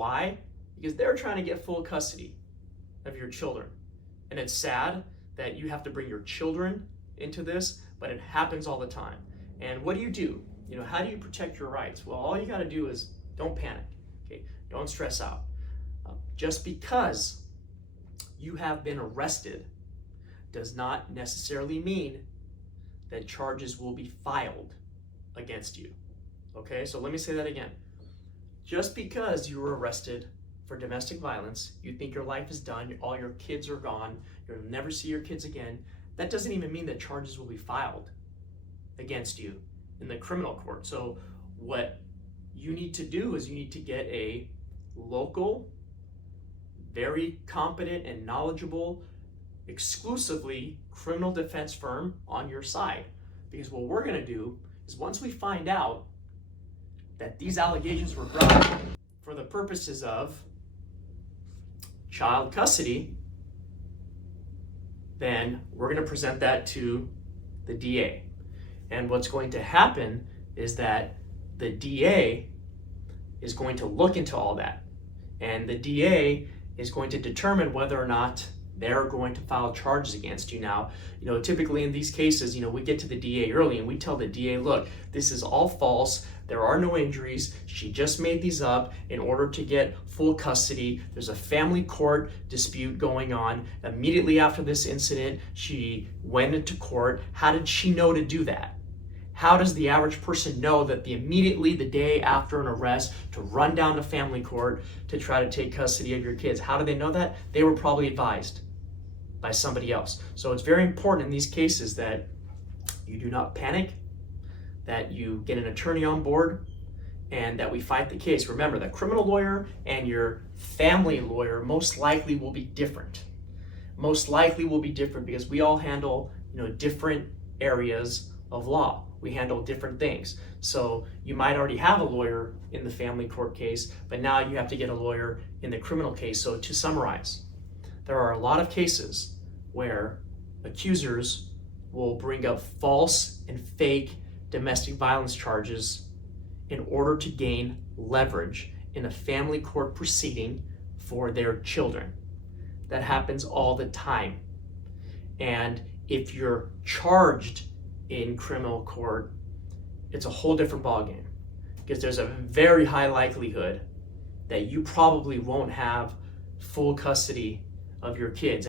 Why? Because they're trying to get full custody of your children. And it's sad that you have to bring your children into this, but it happens all the time. And what do? How do you protect your rights? Well, all you got to do is don't panic. Okay, don't stress out. Just because you have been arrested does not necessarily mean that charges will be filed against you. Okay, so let me say that again. Just because you were arrested for domestic violence, you think your life is done, all your kids are gone, you'll never see your kids again, that doesn't even mean that charges will be filed against you in the criminal court. So what you need to do is you need to get a local, very competent and knowledgeable, exclusively criminal defense firm on your side. Because what we're going to do is once we find out that these allegations were brought for the purposes of child custody, then we're going to present that to the DA. And what's going to happen is that the DA is going to look into all that. And the DA is going to determine whether or not they're going to file charges against you. Now, typically in these cases, we get to the DA early and we tell the DA, look, this is all false. There are no injuries. She just made these up in order to get full custody. There's a family court dispute going on. Immediately after this incident, she went into court. How did she know to do that? How does the average person know that immediately the day after an arrest to run down to family court to try to take custody of your kids? How do they know that? They were probably advised by somebody else. So it's very important in these cases that you do not panic, that you get an attorney on board, and that we fight the case. Remember, the criminal lawyer and your family lawyer most likely will be different. Most likely will be different because we all handle, different areas of law. We handle different things. So you might already have a lawyer in the family court case, but now you have to get a lawyer in the criminal case. So to summarize, there are a lot of cases where accusers will bring up false and fake domestic violence charges in order to gain leverage in a family court proceeding for their children. That happens all the time. And if you're charged in criminal court, it's a whole different ballgame because there's a very high likelihood that you probably won't have full custody of your kids.